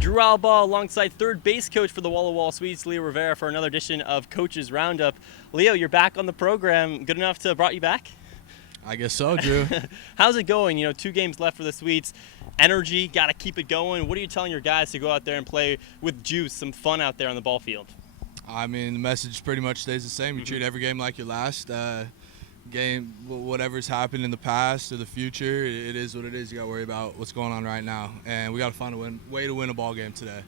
Drew Alba alongside third base coach for the Walla Walla Swedes, Leo Rivera, for another edition of Coach's Roundup. Leo, you're back on the program. Good enough to brought you back? I guess so, Drew. How's it going? 2 games left for the Swedes. Energy, got to keep it going. What are you telling your guys to go out there and play with juice, some fun out there on the ball field? I mean, the message pretty much stays the same. You treat every game like your last. Game, whatever's happened in the past or the future, it is what it is. You got to worry about what's going on right now. And we got to find a way to win a ball game today.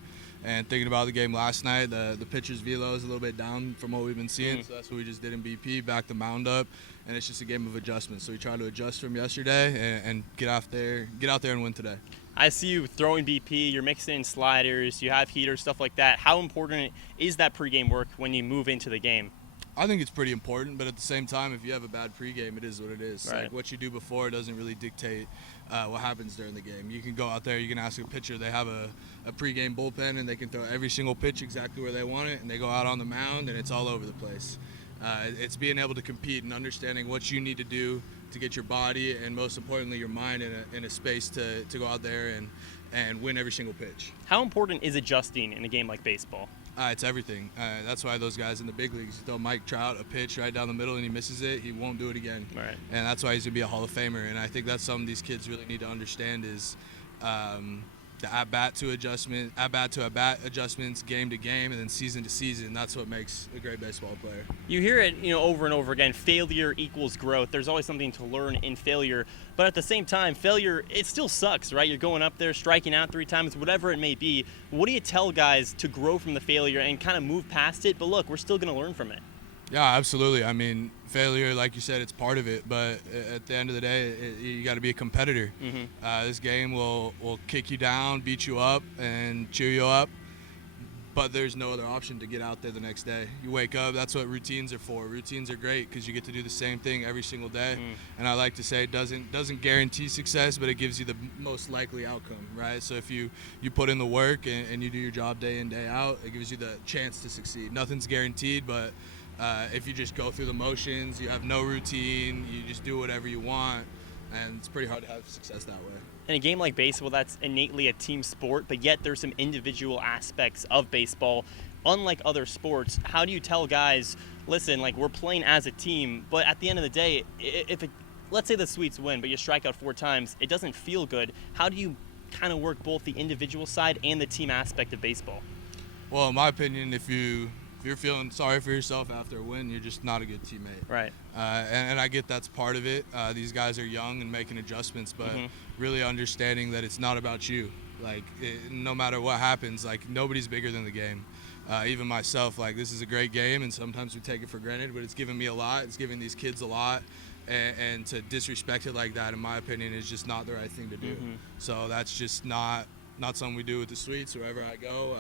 And thinking about the game last night, the pitcher's velo is a little bit down from what we've been seeing. So that's what we just did in BP, back the mound up. And it's just a game of adjustments. So we tried to adjust from yesterday and get out there and win today. I see you throwing BP, you're mixing in sliders, you have heaters, stuff like that. How important is that pregame work when you move into the game? I think it's pretty important, but at the same time, if you have a bad pregame, it is what it is. Right. Like what you do before doesn't really dictate what happens during the game. You can go out there, you can ask a pitcher, they have a pregame bullpen, and they can throw every single pitch exactly where they want it, and they go out on the mound, and it's all over the place. It's being able to compete and understanding what you need to do to get your body and, most importantly, your mind in a space to go out there and win every single pitch. How important is adjusting in a game like baseball? It's everything. That's why those guys in the big leagues, you throw Mike Trout a pitch right down the middle and he misses it, he won't do it again. Right. And that's why he's going to be a Hall of Famer. And I think that's something these kids really need to understand is the at-bat to at-bat adjustments, game to game, and then season to season. That's what makes a great baseball player. You hear it, over and over again, failure equals growth. There's always something to learn in failure. But at the same time, failure, it still sucks, right? You're going up there, striking out 3 times, whatever it may be. What do you tell guys to grow from the failure and kind of move past it? But look, we're still going to learn from it. Yeah, absolutely. I mean, failure, like you said, it's part of it. But at the end of the day, you got to be a competitor. This game will kick you down, beat you up, and cheer you up. But there's no other option to get out there the next day. You wake up, that's what routines are for. Routines are great because you get to do the same thing every single day. And I like to say it doesn't guarantee success, but it gives you the most likely outcome, right? So if you put in the work and you do your job day in, day out, it gives you the chance to succeed. Nothing's guaranteed, but if you just go through the motions, you have no routine, you just do whatever you want, and it's pretty hard to have success that way. In a game like baseball, that's innately a team sport, but yet there's some individual aspects of baseball. Unlike other sports, how do you tell guys, listen, we're playing as a team, but at the end of the day, let's say the Swedes win, but you strike out 4 times, it doesn't feel good. How do you kind of work both the individual side and the team aspect of baseball? Well, in my opinion, if you're feeling sorry for yourself after a win, you're just not a good teammate. Right. And I get that's part of it. These guys are young and making adjustments, but really understanding that it's not about you. No matter what happens, nobody's bigger than the game. Even myself, this is a great game, and sometimes we take it for granted, but it's given me a lot. It's given these kids a lot. And to disrespect it like that, in my opinion, is just not the right thing to do. So that's just not something we do with the Swedes. Wherever I go,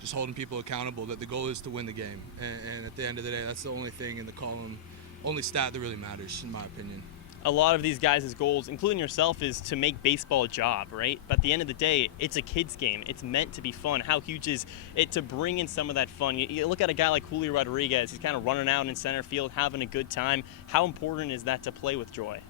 just holding people accountable, that the goal is to win the game. And at the end of the day, that's the only thing in the column, only stat that really matters, in my opinion. A lot of these guys' goals, including yourself, is to make baseball a job, right? But at the end of the day, it's a kid's game. It's meant to be fun. How huge is it to bring in some of that fun? You look at a guy like Julio Rodriguez, he's kind of running out in center field, having a good time. How important is that to play with joy?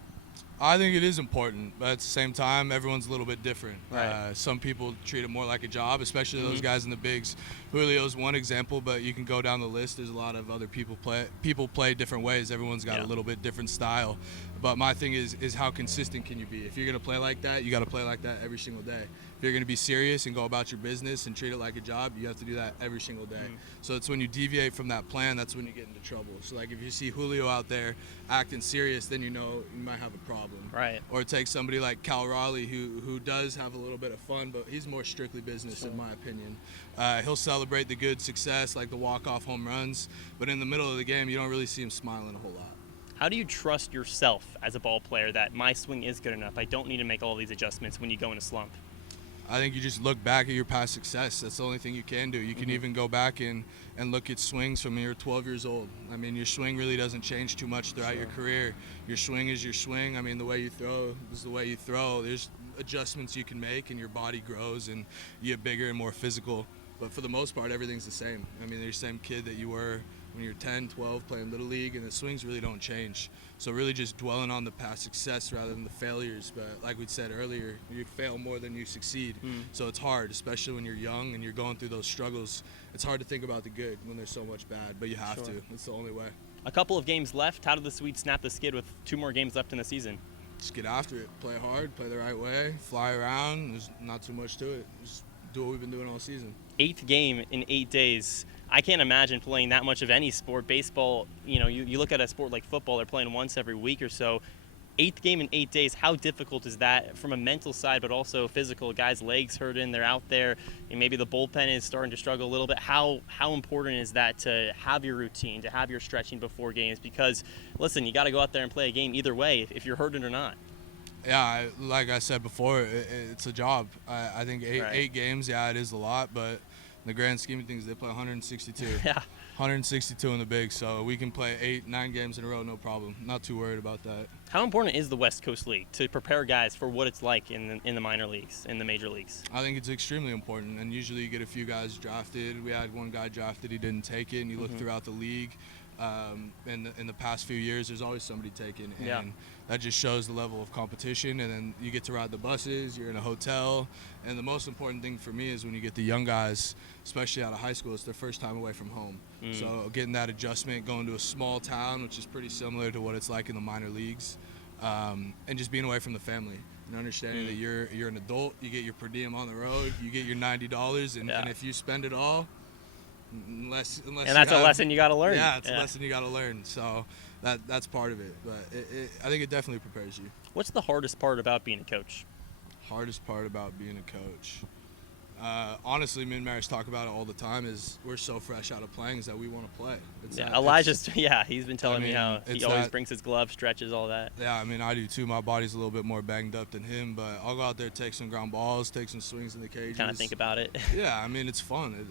I think it is important, but at the same time, everyone's a little bit different. Right. Some people treat it more like a job, especially those guys in the bigs. Julio's one example, but you can go down the list. There's a lot of other people play different ways. Everyone's got a little bit different style. But my thing is how consistent can you be? If you're going to play like that, you got to play like that every single day. If you're going to be serious and go about your business and treat it like a job, you have to do that every single day. So it's when you deviate from that plan, that's when you get into trouble. So if you see Julio out there acting serious, then you know you might have a problem. Right. Or take somebody like Cal Raleigh who does have a little bit of fun, but he's more strictly business in my opinion. He'll celebrate the good success like the walk-off home runs, but in the middle of the game, you don't really see him smiling a whole lot. How do you trust yourself as a ball player that my swing is good enough? I don't need to make all these adjustments when you go in a slump. I think you just look back at your past success. That's the only thing you can do. You can even go back and look at swings from when you're 12 years old. I mean, your swing really doesn't change too much throughout your career. Your swing is your swing. I mean, the way you throw is the way you throw. There's adjustments you can make, and your body grows, and you get bigger and more physical. But for the most part, everything's the same. I mean, you're the same kid that you were when you're 10, 12 playing Little League, and the swings really don't change. So really just dwelling on the past success rather than the failures. But like we said earlier, you fail more than you succeed. So it's hard, especially when you're young and you're going through those struggles. It's hard to think about the good when there's so much bad, but you have to. It's the only way. A couple of games left. How did the Swedes snap the skid with 2 more games left in the season? Just get after it. Play hard, play the right way, fly around. There's not too much to it. Just do what we've been doing all season. 8th game in 8 days. I can't imagine playing that much of any sport. Baseball, you look at a sport like football, they're playing once every week or so. 8th game in 8 days, how difficult is that from a mental side, but also physical? Guys' legs hurting, they're out there, and maybe the bullpen is starting to struggle a little bit. How important is that to have your routine, to have your stretching before games? Because, listen, you got to go out there and play a game either way, if you're hurting or not. Yeah, like I said before, it's a job. I think eight games, yeah, it is a lot, but in the grand scheme of things, they play 162. Yeah. 162 in the big, so we can play 8, 9 games in a row, no problem. Not too worried about that. How important is the West Coast League to prepare guys for what it's like in the minor leagues, in the major leagues? I think it's extremely important, and usually you get a few guys drafted. We had one guy drafted, he didn't take it, and you look throughout the league. In the past few years, there's always somebody taken, and that just shows the level of competition. And then you get to ride the buses, you're in a hotel, and the most important thing for me is when you get the young guys, especially out of high school, it's their first time away from home. So getting that adjustment, going to a small town, which is pretty similar to what it's like in the minor leagues, and just being away from the family and understanding that you're an adult, you get your per diem on the road, you get your $90, and if you spend it all, unless and that's a lesson you got to learn. Yeah, it's a lesson you got to learn. So that's part of it. But I think it definitely prepares you. What's the hardest part about being a coach? Hardest part about being a coach? Honestly, me and Maris talk about it all the time, is we're so fresh out of playing is that we want to play. Elijah's, he's been telling me how he always brings his gloves, stretches, all that. Yeah, I mean, I do too. My body's a little bit more banged up than him, but I'll go out there, take some ground balls, take some swings in the cages. Kind of think about it. Yeah, I mean, it's fun.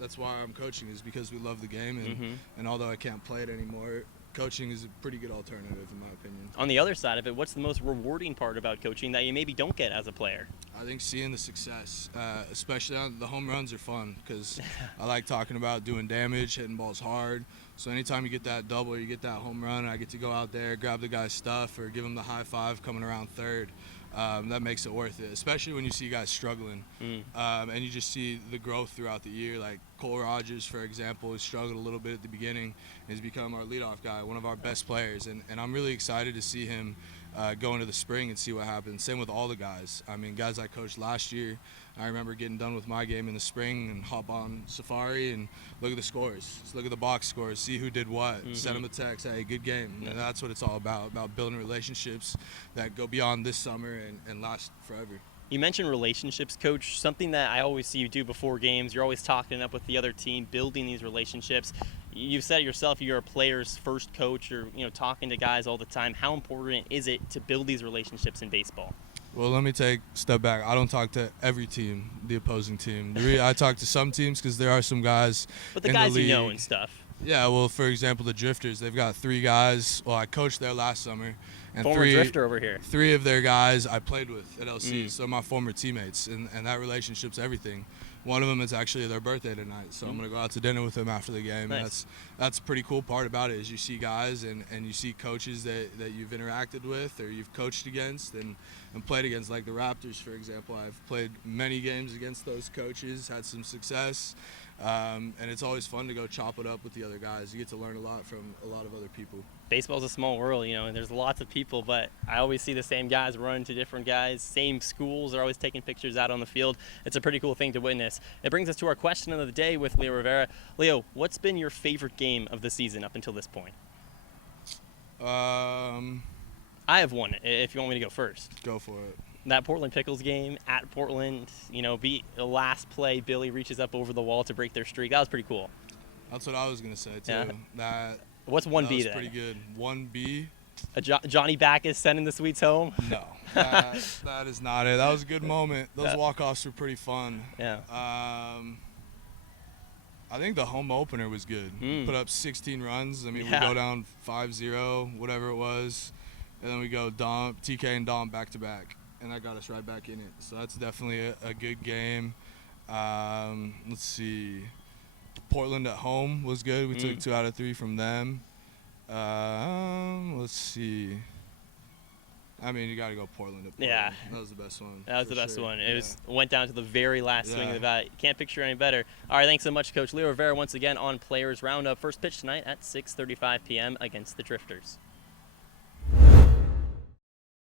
That's why I'm coaching, is because we love the game, and although I can't play it anymore, coaching is a pretty good alternative in my opinion. On the other side of it, what's the most rewarding part about coaching that you maybe don't get as a player? I think seeing the success, especially on the home runs are fun, because I like talking about doing damage, hitting balls hard. So anytime you get that double or you get that home run, I get to go out there, grab the guy's stuff, or give him the high five coming around third. That makes it worth it, especially when you see guys struggling. And you just see the growth throughout the year. Like Cole Rogers, for example, who struggled a little bit at the beginning, has become our leadoff guy, one of our best players. And I'm really excited to see him go into the spring and see what happens. Same with all the guys. I mean, guys I coached last year, I remember getting done with my game in the spring and hop on Safari and look at the scores. Just look at the box scores, see who did what, send them a text, hey, good game. And that's what it's all about building relationships that go beyond this summer and last forever. You mentioned relationships, Coach. Something that I always see you do before games, you're always talking up with the other team, building these relationships. You've said it yourself, you're a player's first coach. You're talking to guys all the time. How important is it to build these relationships in baseball? Well, let me take a step back. I don't talk to every team, the opposing team. I talk to some teams because there are some guys but the in guys the league. You know and stuff. Yeah, well, for example, the Drifters, they've got 3 guys. Well, I coached there last summer. And former Drifter over here. 3 of their guys I played with at LC, so my former teammates, and that relationship's everything. One of them is actually their birthday tonight, so I'm going to go out to dinner with them after the game. Nice. And that's a pretty cool part about it, is you see guys and you see coaches that you've interacted with or you've coached against and played against, like the Raptors, for example. I've played many games against those coaches, had some success, and it's always fun to go chop it up with the other guys. You get to learn a lot from a lot of other people. Baseball's a small world, and there's lots of people, but I always see the same guys run to different guys, same schools. They're always taking pictures out on the field. It's a pretty cool thing to witness. It brings us to our question of the day with Leo Rivera. Leo, what's been your favorite game of the season up until this point? I have one, if you want me to go first. Go for it. That Portland Pickles game at Portland, beat the last play, Billy reaches up over the wall to break their streak. That was pretty cool. That's what I was going to say, too. Yeah. What's 1B then? That was pretty good. 1B? Johnny Backus sending the sweets home? No, that is not it. That was a good moment. Those walk-offs were pretty fun. Yeah. I think the home opener was good. Put up 16 runs. I mean, we go down 5-0, whatever it was, and then we go TK and Dom back-to-back, and that got us right back in it. So that's definitely a good game. Let's see. Portland at home was good. We took 2 out of 3 from them. Let's see. I mean, you got to go Portland at Portland. Yeah. That was the best one. That was the best sure. one. It went down to the very last swing of the bat. Can't picture any better. All right, thanks so much, Coach Leo Rivera, once again on Players Roundup. First pitch tonight at 6:35 p.m. against the Drifters.